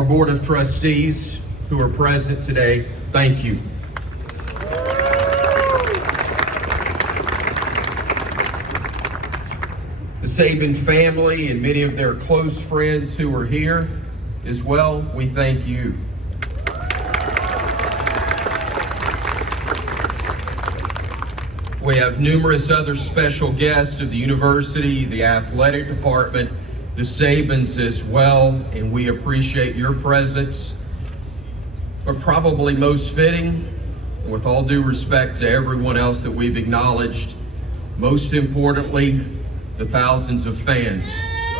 Our Board of Trustees who are present today, thank you. The Saban family and many of their close friends who are here as well, we thank you. We have numerous other special guests of the university, the athletic department, the Sabans as well, and we appreciate your presence. But probably most fitting, with all due respect to everyone else that we've acknowledged, most importantly, the thousands of fans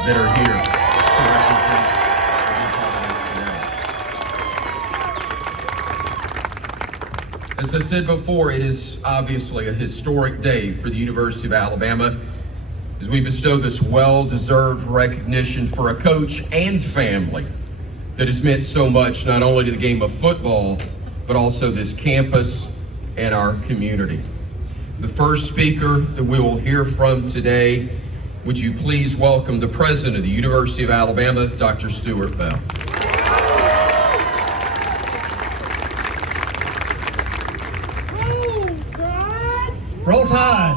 that are here to represent every part of us today. As I said before, it is obviously a historic day for the University of Alabama as we bestow this well-deserved recognition for a coach and family that has meant so much not only to the game of football, but also this campus and our community. The first speaker that we will hear from today, would you please welcome the President of the University of Alabama, Dr. Stuart Bell. Roll Tide.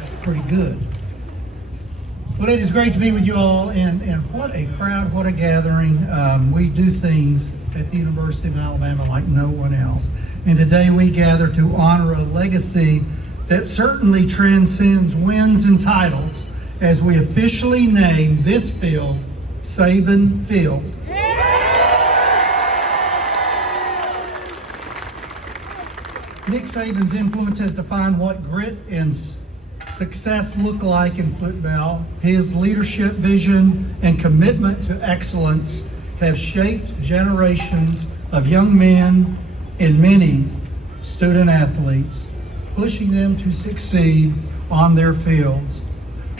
That's pretty good. Well, it is great to be with you all, and what a crowd, what a gathering. We do things at the University of Alabama like no one else. And today we gather to honor a legacy that certainly transcends wins and titles as we officially name this field Saban Field. Nick Saban's influence has defined what grit and success look like in football. His leadership vision and commitment to excellence have shaped generations of young men and many student athletes, pushing them to succeed on their fields.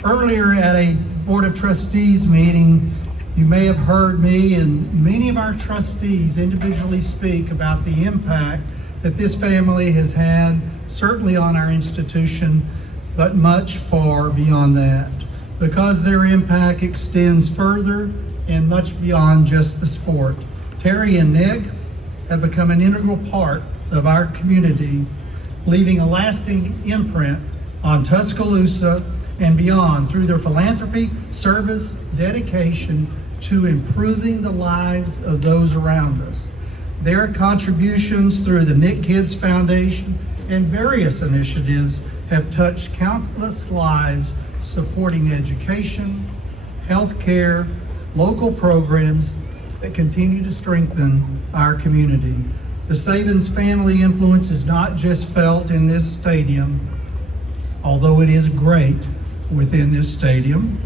Earlier at a Board of Trustees meeting, you may have heard me and many of our trustees individually speak about the impact that this family has had, certainly on our institution, but much far beyond that, because their impact extends further and much beyond just the sport. Terry and Nick have become an integral part of our community, leaving a lasting imprint on Tuscaloosa and beyond through their philanthropy, service, dedication to improving the lives of those around us. Their contributions through the Nick Kids Foundation and various initiatives have touched countless lives, supporting education, healthcare, local programs that continue to strengthen our community. The Saban's family influence is not just felt in this stadium, although it is great within this stadium,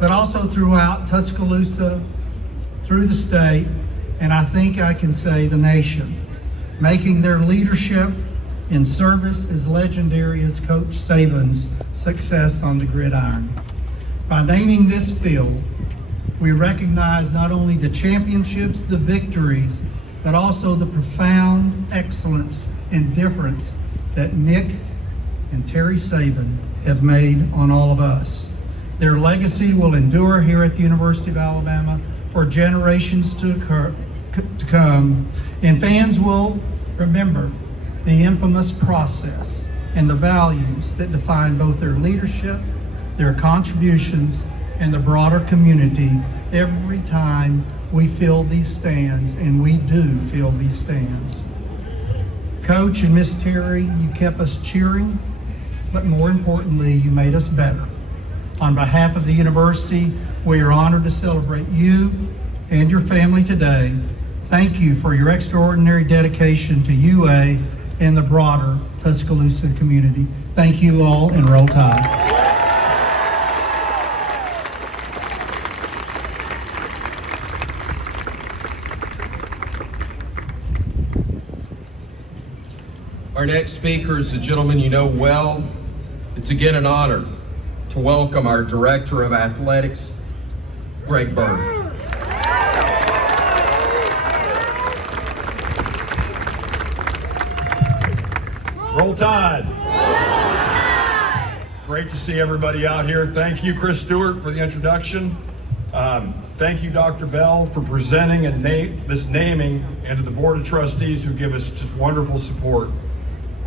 but also throughout Tuscaloosa, through the state, and I think I can say the nation, making their leadership in service as legendary as Coach Saban's success on the gridiron. By naming this field, we recognize not only the championships, the victories, but also the profound excellence and difference that Nick and Terry Saban have made on all of us. Their legacy will endure here at the University of Alabama for generations to come, and fans will remember the infamous process and the values that define both their leadership, their contributions, and the broader community every time we fill these stands, and we do fill these stands. Coach and Miss Terry, you kept us cheering, but more importantly, you made us better. On behalf of the university, we are honored to celebrate you and your family today. Thank you for your extraordinary dedication to UA and the broader Tuscaloosa community. Thank you all, and Roll Tide. Our next speaker is a gentleman you know well. It's again an honor to welcome our Director of Athletics, Greg Byrne. Roll Tide. It's great to see everybody out here. Thank you, Chris Stewart, for the introduction. Thank you, Dr. Bell, for presenting this naming, and to the Board of Trustees who give us just wonderful support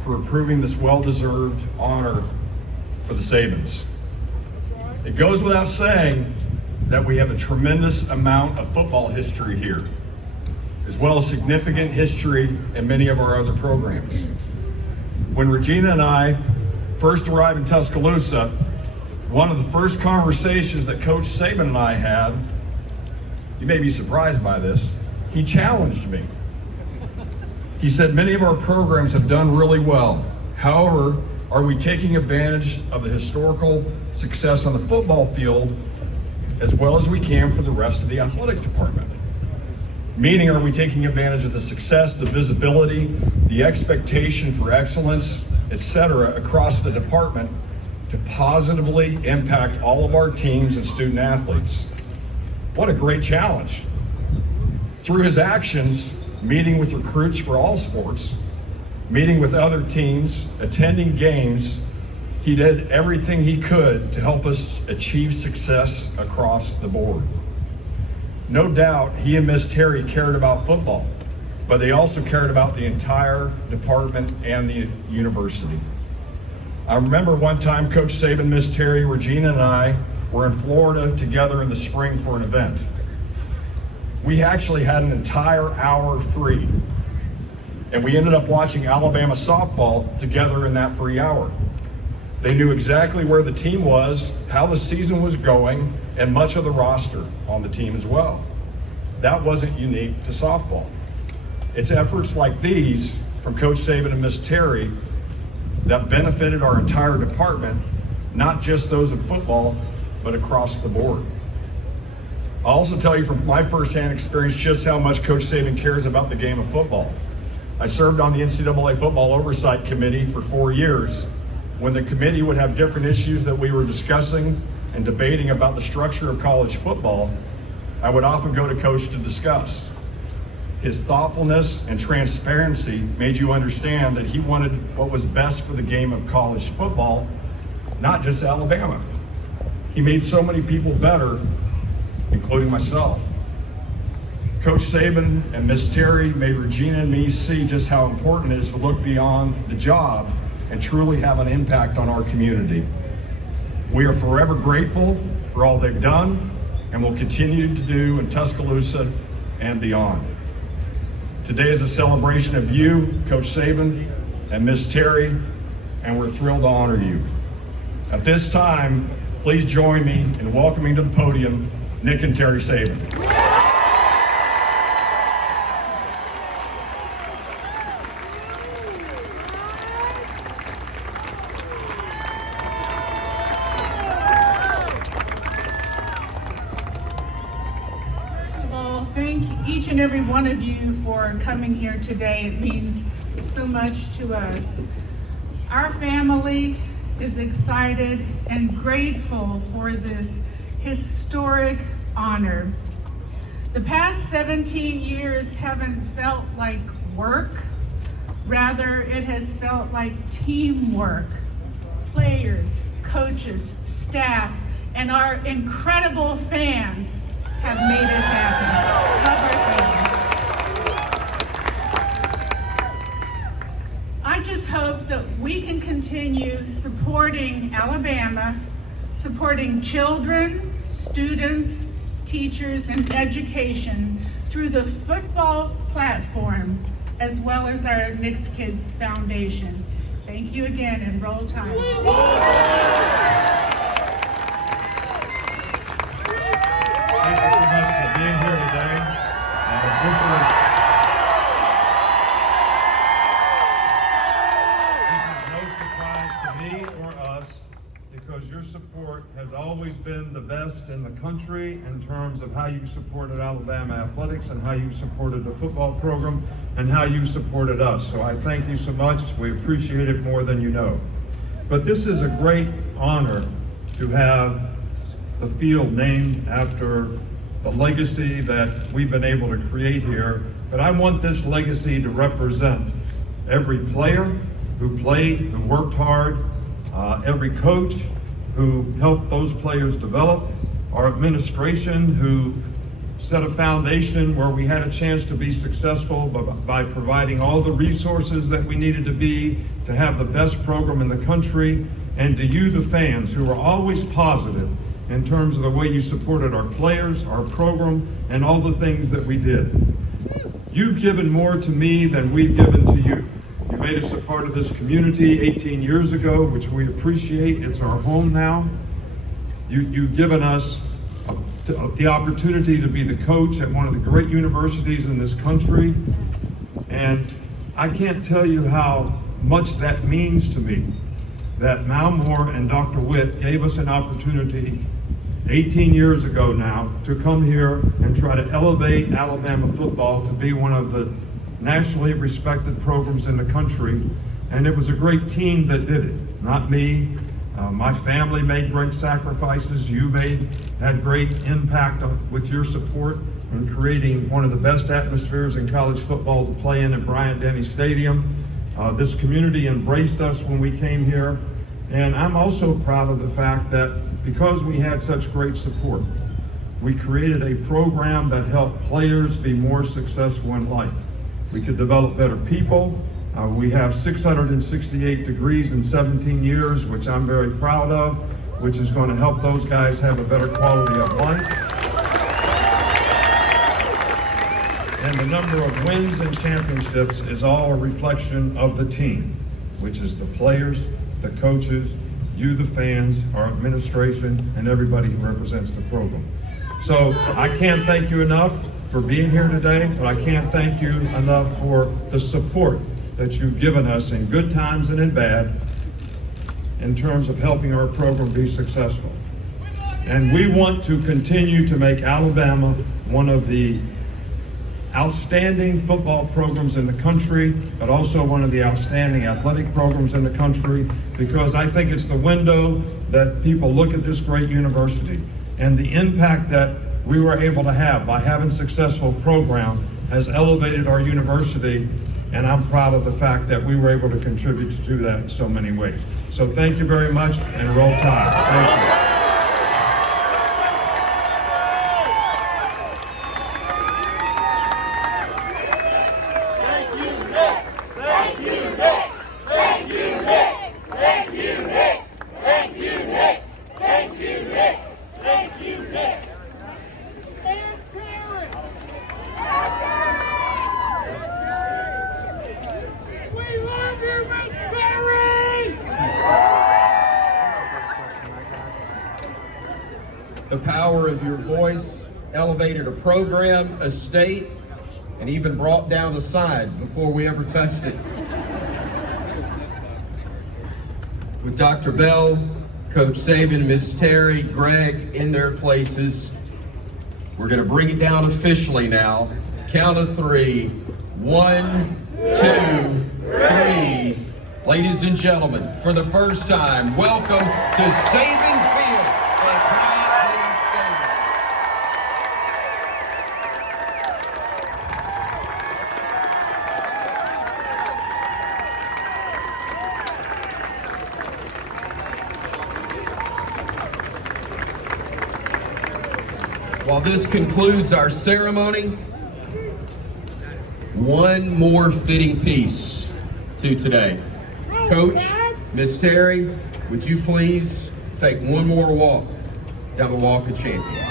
for approving this well-deserved honor for the Sabans. It goes without saying that we have a tremendous amount of football history here, as well as significant history in many of our other programs. When Regina and I first arrived in Tuscaloosa, one of the first conversations that Coach Saban and I had, you may be surprised by this, he challenged me. He said, many of our programs have done really well. However, are we taking advantage of the historical success on the football field as well as we can for the rest of the athletic department? Meaning, are we taking advantage of the success, the visibility, the expectation for excellence, etc., across the department to positively impact all of our teams and student athletes? What a great challenge. Through his actions, meeting with recruits for all sports, meeting with other teams, attending games, he did everything he could to help us achieve success across the board. No doubt he and Miss Terry cared about football, but they also cared about the entire department and the university. I remember one time Coach Saban, Miss Terry, Regina, and I were in Florida together in the spring for an event. We actually had an entire hour free, and we ended up watching Alabama softball together in that free hour. They knew exactly where the team was, how the season was going, and much of the roster on the team as well. That wasn't unique to softball. It's efforts like these from Coach Saban and Miss Terry that benefited our entire department, not just those in football, but across the board. I'll also tell you from my firsthand experience just how much Coach Saban cares about the game of football. I served on the NCAA Football Oversight Committee for 4 years. When the committee would have different issues that we were discussing and debating about the structure of college football, I would often go to Coach to discuss. His thoughtfulness and transparency made you understand that he wanted what was best for the game of college football, not just Alabama. He made so many people better, including myself. Coach Saban and Miss Terry made Regina and me see just how important it is to look beyond the job and truly have an impact on our community. We are forever grateful for all they've done and will continue to do in Tuscaloosa and beyond. Today is a celebration of you, Coach Saban and Miss Terry, and we're thrilled to honor you. At this time, please join me in welcoming to the podium Nick and Terry Saban. Thank each and every one of you for coming here today. It means so much to us. Our family is excited and grateful for this historic honor. The past 17 years haven't felt like work. Rather, it has felt like teamwork. Players, coaches, staff, and our incredible fans have made it happen. I just hope that we can continue supporting Alabama, supporting children, students, teachers, and education through the football platform, as well as our Nick's Kids Foundation. Thank you again, and roll time. Thank you so much for being here today. This is no surprise to me or us, because your support has always been the best in the country in terms of how you supported Alabama athletics and how you supported the football program and how you supported us. So I thank you so much. We appreciate it more than you know. But this is a great honor to have the field named after the legacy that we've been able to create here. But I want this legacy to represent every player who played, who worked hard, every coach who helped those players develop, our administration who set a foundation where we had a chance to be successful by providing all the resources that we needed to have the best program in the country, and to you, the fans, who are always positive in terms of the way you supported our players, our program, and all the things that we did. You've given more to me than we've given to you. You made us a part of this community 18 years ago, which we appreciate. It's our home now. You've given us the opportunity to be the coach at one of the great universities in this country. And I can't tell you how much that means to me, that Mal Moore and Dr. Witt gave us an opportunity 18 years ago now to come here and try to elevate Alabama football to be one of the nationally respected programs in the country. And it was a great team that did it, not me. My family made great sacrifices. You had great impact with your support in creating one of the best atmospheres in college football to play in at Bryant-Denny Stadium. This community embraced us when we came here. And I'm also proud of the fact that because we had such great support, we created a program that helped players be more successful in life. We could develop better people. We have 668 degrees in 17 years, which I'm very proud of, which is going to help those guys have a better quality of life. And the number of wins and championships is all a reflection of the team, which is the players, the coaches, you, the fans, our administration, and everybody who represents the program. So I can't thank you enough for being here today, but I can't thank you enough for the support that you've given us in good times and in bad in terms of helping our program be successful. And we want to continue to make Alabama one of the outstanding football programs in the country, but also one of the outstanding athletic programs in the country, because I think it's the window that people look at this great university, and the impact that we were able to have by having a successful program has elevated our university, and I'm proud of the fact that we were able to contribute to do that in so many ways. So thank you very much, and roll tide. Thank you. The power of your voice elevated a program, a state, and even brought down a side before we ever touched it. With Dr. Bell, Coach Saban, Miss Terry, Greg in their places, we're going to bring it down officially now. Count of three. 1, 2, 3. Ladies and gentlemen, for the first time, welcome to Saban Field at Bryant-Denny Stadium. While this concludes our ceremony, one more fitting piece to today. Coach, Miss Terry, would you please take one more walk down the Walk of Champions?